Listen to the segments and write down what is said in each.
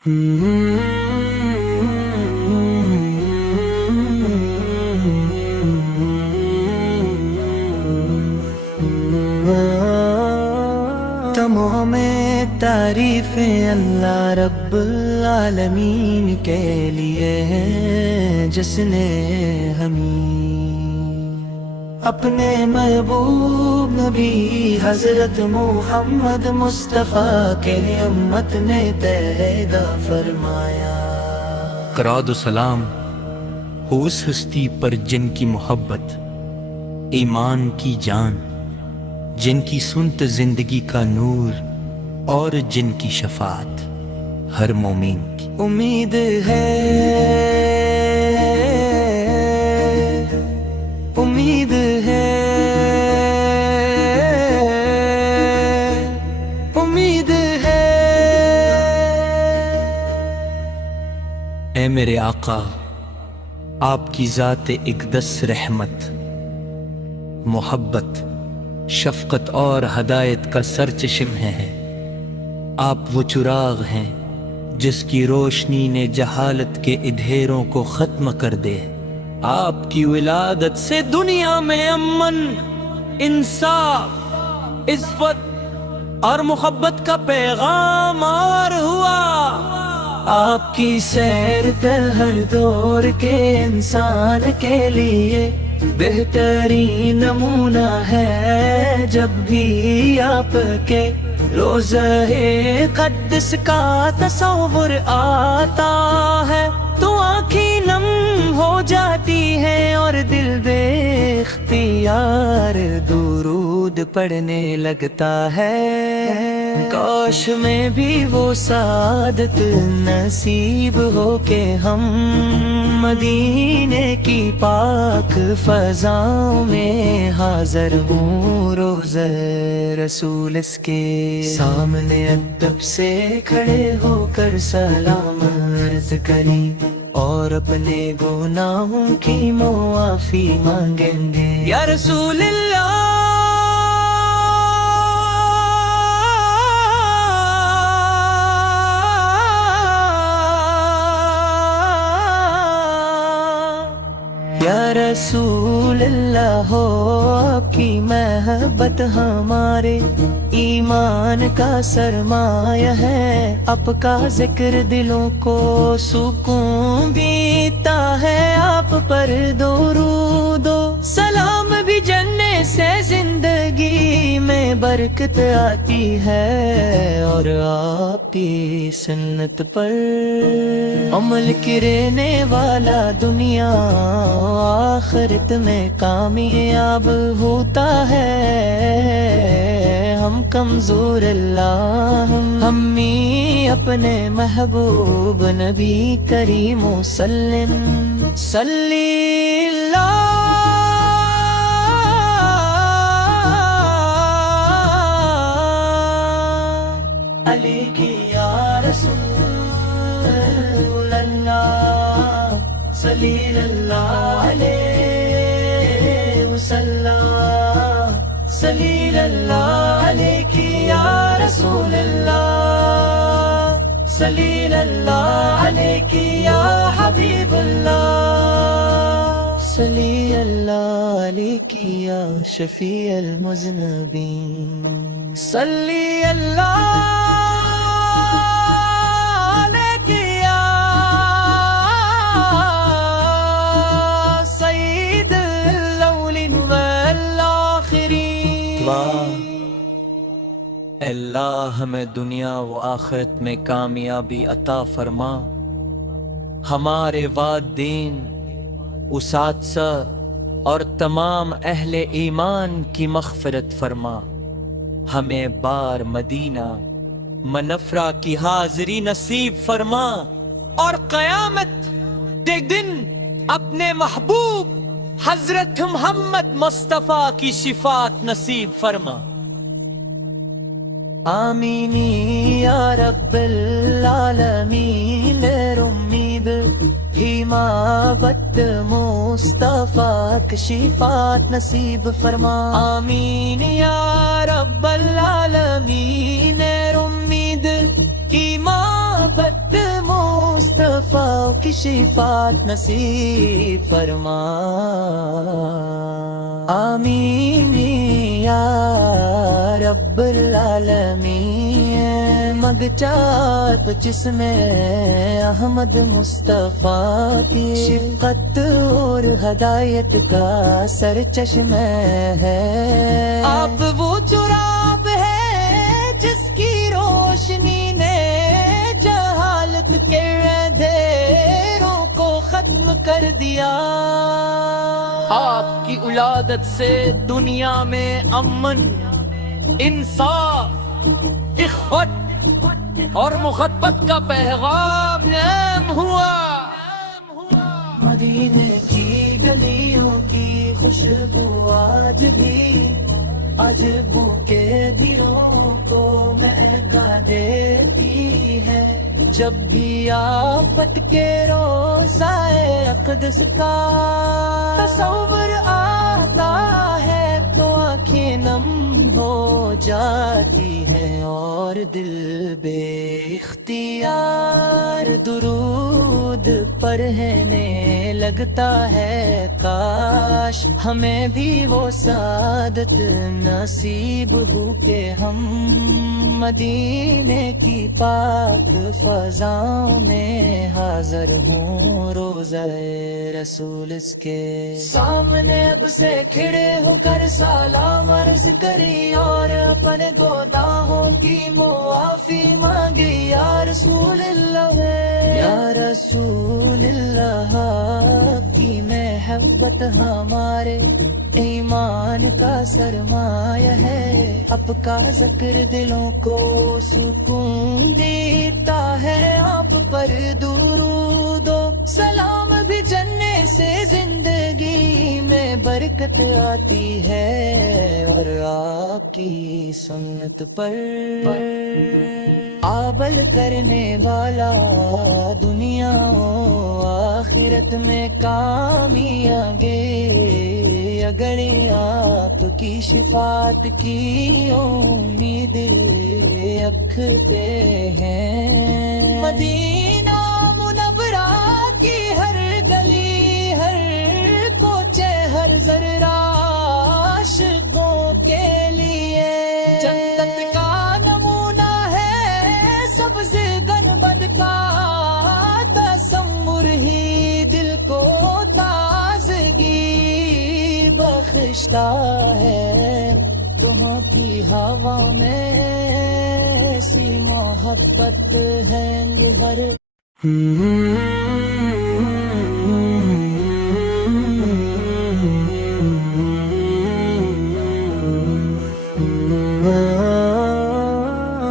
تمام تعریفیں اللہ رب العالمین کے لیے ہیں، جس نے ہمیں اپنے محبوب نبی حضرت محمد مصطفیٰ کے امت نے پیدا فرمایا۔ کراد و سلام ہو اس ہستی پر جن کی محبت ایمان کی جان، جن کی سنت زندگی کا نور اور جن کی شفاعت ہر مومن کی امید ہے، امید ہے، امید ہے۔ اے میرے آقا، آپ کی ذات اقدس رحمت، محبت، شفقت اور ہدایت کا سرچشمہ ہے۔ آپ وہ چراغ ہیں جس کی روشنی نے جہالت کے اندھیروں کو ختم کر دے۔ آپ کی ولادت سے دنیا میں امن، انصاف، عزت اور محبت کا پیغام اور ہوا۔ آپ کی سیر کر ہر دور کے انسان کے لیے بہترین نمونہ ہے۔ جب بھی آپ کے روضہ قدس کا تصور آتا ہے تو آنکھیں نم ہو جاتی ہیں اور دل بے اختیار درود پڑھنے لگتا ہے۔ کاش میں بھی وہ سعادت نصیب ہو کہ ہم مدینے کی پاک فضاؤں میں حاضر ہوں۔ روضہ رسول اس کے سامنے ادب سے کھڑے ہو کر سلام عرض کریں اور اپنے گناہوں کی معافی مانگیں گے۔ یا رسول اللہ، یا رسول اللہ، ہو آپ کی محبت ہمارے ایمان کا سرمایہ ہے۔ آپ کا ذکر دلوں کو سکون دیتا ہے۔ آپ پر درود و سلام بھی جننے سے زندگی میں برکت آتی ہے، اور آپ کی سنت پر عمل کرنے والا دنیا آخرت میں کامیاب ہوتا ہے۔ ہم کمزور اللہ، ہم ہی اپنے محبوب نبی کریم وسلم صلی اللہ علیہ یا رسول اللہ، صلی اللہ علیہ وسلم، صلی اللہ علیہ یا رسول اللہ، صلی اللہ علیہ یا حبیب اللہ، صلی اللہ علیہ یا شفیع المذنبین، صلی اللہ اے اللہ، ہمیں دنیا و آخرت میں کامیابی عطا فرما۔ ہمارے والدین، اساتذہ اور تمام اہل ایمان کی مغفرت فرما۔ ہمیں بار مدینہ منفرہ کی حاضری نصیب فرما، اور قیامت کے دن اپنے محبوب حضرت محمد مصطفیٰ کی شفاعت نصیب فرما۔ آمین یا رب العالمین، امید حمایت مصطفیٰ کی شفاعت نصیب فرما۔ آمین یا رب العالمین، امید حمایت کی شفاعت نصیب فرما آمین یا رب العالمین مگ چاپ جسم احمد مصطفیٰ کی شفقت اور ہدایت کا سرچشمہ ہے آپ وہ چراب ہے جس کی روشنی نے جہالت کے اندھیروں کو ختم کر دیا آپ کی ولادت سے دنیا میں امن، انصاف، اخوت اور محبت کا پیغام عام ہوا۔ مدینے کی گلیوں کی خوشبو آج بھی عجبوں کے دلوں کو مہکا دیتی ہے جب بھی آپ پٹکے روضۂ اقدس کا تصور آتا ہے تو آنکھیں نم ہو جاتی ہیں اور دل بے اختیار درود پڑھنے لگتا ہے کاش ہمیں بھی وہ سعادت نصیب ہو کہ ہم مدینے کی پاک فضاؤں میں حاضر ہوں روزہ رسول اس کے سامنے اب سے کھڑے ہو کر سلام عرض کری اور اپنے گناہوں کی معافی مانگی یا رسول اللہ یا رسول اللہ کی محبت ہمارے ایمان کا سرمایہ ہے آپ کا ذکر دلوں کو سکون دیتا ہے آپ پر درود و سلام بھی جننے سے زندگی میں برکت آتی ہے اور آپ کی سنت پر عمل کرنے والا دنیا و آخرت میں کامیاب اگر آپ کی شفاعت کی امید رکھتے ہیں مدینہ منورہ کی ہر گلی ہر کوچے ہر ذرہ عاشقوں کے لیے جنت کا نمونہ ہے سبز گنبد کا تصور ہی دل کو تازگی بخشتا ہے روحوں کی ہوا میں ایسی محبت ہے ہر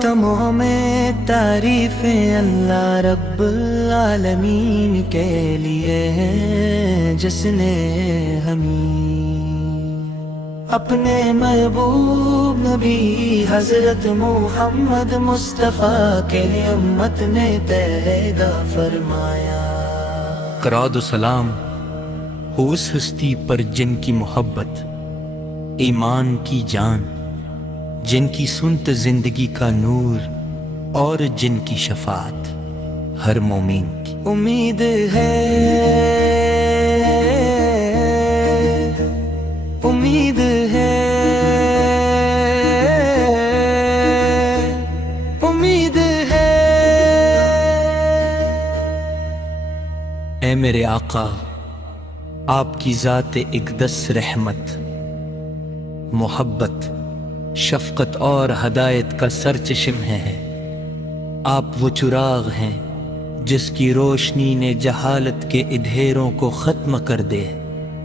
تمام تعریفیں اللہ رب العالمین کے لیے ہیں جس نے ہمیں اپنے محبوب نبی حضرت محمد مصطفیٰ کے امت نے پیدا فرمایا کراد و سلام ہو اس ہستی پر جن کی محبت ایمان کی جان، جن کی سنت زندگی کا نور اور جن کی شفاعت ہر مومن کی امید ہے امید ہے امید ہے اے میرے آقا، آپ کی ذات اقدس رحمت، محبت، شفقت اور ہدایت کا سرچشم ہے۔ آپ وہ چراغ ہیں جس کی روشنی نے جہالت کے اندھیروں کو ختم کر دے۔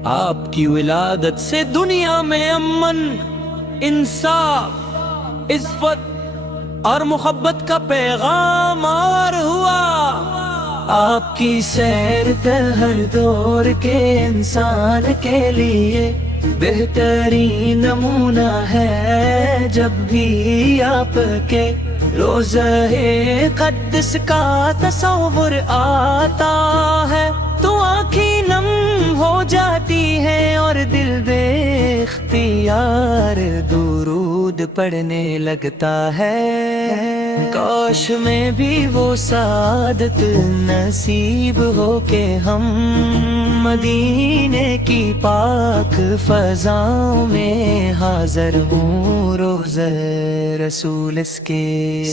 آپ کی ولادت سے دنیا میں امن، انصاف، عزت اور محبت کا پیغام اور ہوا۔ آپ کی سیر کر ہر دور کے انسان کے لیے بہترین نمونہ ہے جب بھی آپ کے روضۂ قدس کا تصور آتا ہے تو آنکھیں نم ہو جاتی ہیں اور دل بے اختیار درود پڑھنے لگتا ہے، کاش میں بھی وہ سعادت نصیب ہو کہ ہم مدینے کی پاک فضاؤں میں حاضر ہوں، روضہ رسول اس کے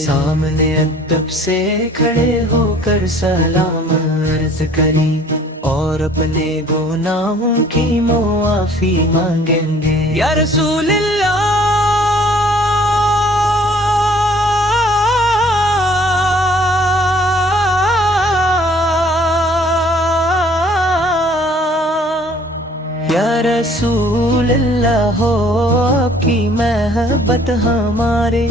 سامنے ادب سے کھڑے ہو کر سلام عرض کری اور اپنے گناہوں کی معافی مانگیں گے۔ یا رسول اللہ یا رسول اللہ ہو آپ کی محبت ہمارے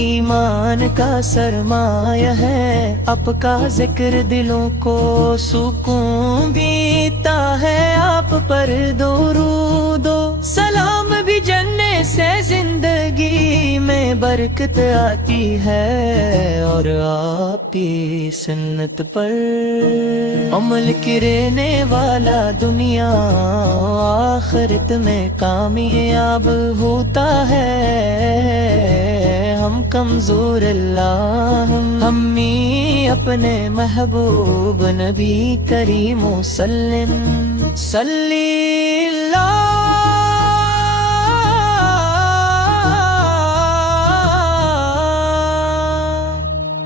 ایمان کا سرمایہ ہے، آپ کا ذکر دلوں کو سکون دیتا ہے، آپ پر درود و سلام بھی جننے سے زندگی میں برکت آتی ہے، اور آپ کی سنت پر عمل کرنے والا دنیا آخرت میں کامیاب ہوتا ہے۔ ہم کمزور اللہ ہم ہی اپنے محبوب نبی کریم وسلم صلی اللہ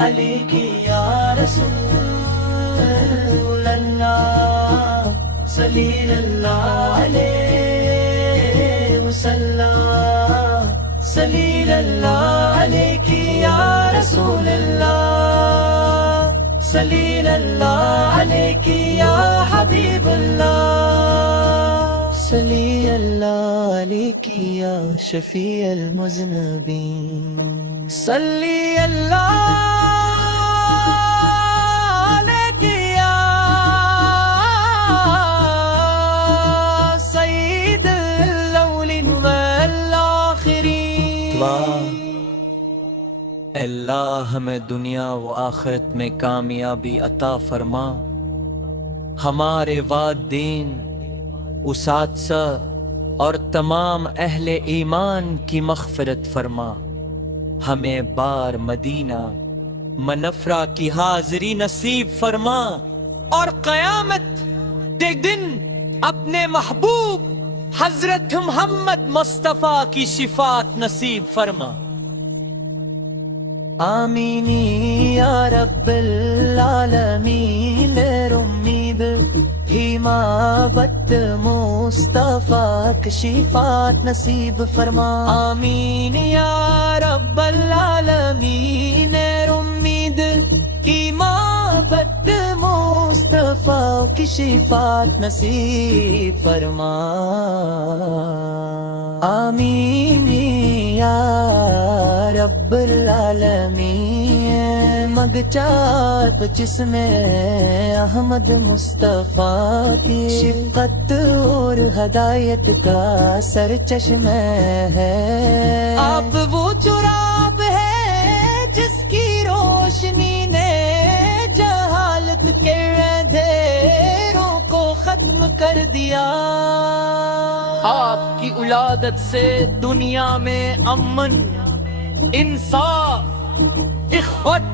علیہ یا رسول اللہ صلی اللہ علیہ وسلم صلی اللہ علیہ یا رسول اللہ صلی اللہ علیہ یا حبیب اللہ صلی اللہ علیہ یا شفیع المذنبین صلی اللہ اے اللہ ہمیں دنیا و آخرت میں کامیابی عطا فرما، ہمارے والدین، اساتذہ اور تمام اہل ایمان کی مغفرت فرما، ہمیں بار مدینہ منفرہ کی حاضری نصیب فرما، اور قیامت کے دن اپنے محبوب حضرت محمد مصطفیٰ کی شفاعت نصیب فرما۔ آمین یا رب العالمین، امید حمابت مصطفیٰ کی شفاعت نصیب فرما۔ آمین یا رب العالمین، امید حمابت مصطفیٰ کی شفاعت نصیب فرما۔ آمین یا رب العالمین، مگچات جسم احمد مصطفیٰ کی شفقت اور ہدایت کا سرچشمہ ہے، آپ وہ چراب ہے جس کی روشنی نے جہالت کے اندھیروں کو ختم کر دیا، آپ کی ولادت سے دنیا میں امن، انصاف، اخوت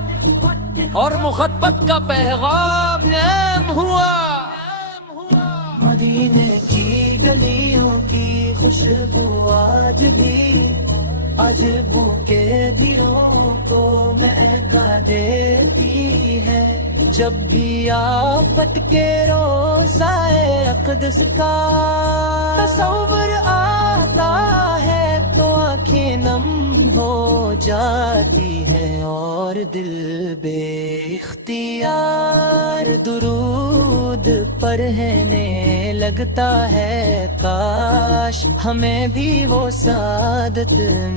اور محبت کا پیغام نام ہوا۔ مدینے کی گلیوں کی خوشبو آج بھی عجبوں کے دلوں کو مہکا دیتی ہے، جب بھی آفت کے روضائے اقدس کا تصور آتا ہے تو آنکھیں نم ہو جاتی ہے، اور دل بے اختیار درود پڑھنے لگتا ہے، کاش ہمیں بھی وہ سعادت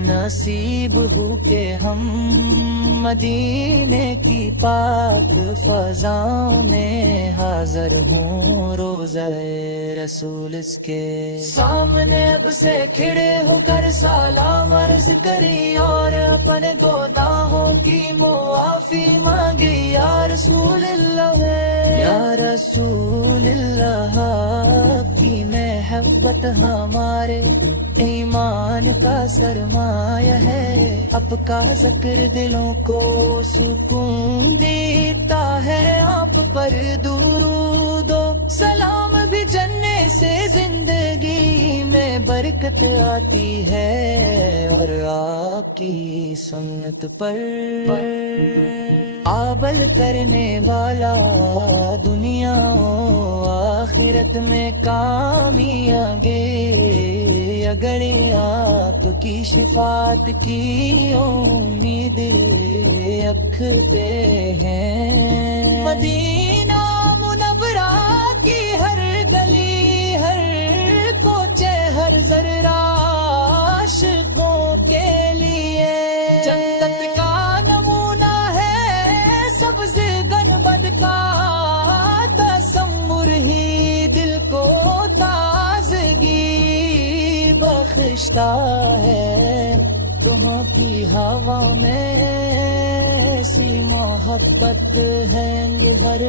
نصیب ہو کہ ہم مدینے کی پاک فضاؤں میں حاضر ہوں، روضہ رسول اس کے سامنے اب سے کھڑے ہو کر سلام عرض کری اور اپنے گناہوں کی معافی مانگی۔ یا رسول اللہ، یا رسول اللہ، آپ کی محبت محبت ہمارے ایمان کا سرمایہ ہے، آپ کا ذکر دلوں کو سکون دیتا ہے، آپ پر درود و سلام بھی جننے سے زندگی میں برکت آتی ہے، اور آپ کی سنت پر عمل کرنے والا دنیا و آخرت میں کامیابی، اگر آپ کی شفاعت کی امید رکھتے ہیں۔ مدینہ منورہ کی ہر گلی، ہر کوچے، ہر ذرہ عاشقوں کے لیے جنت کا نمونہ ہے، سبز گنبد کا تصور ہی دل کو تازگی بخشتا ہے، وہاں کی ہوا میں ایسی محبت ہے ہر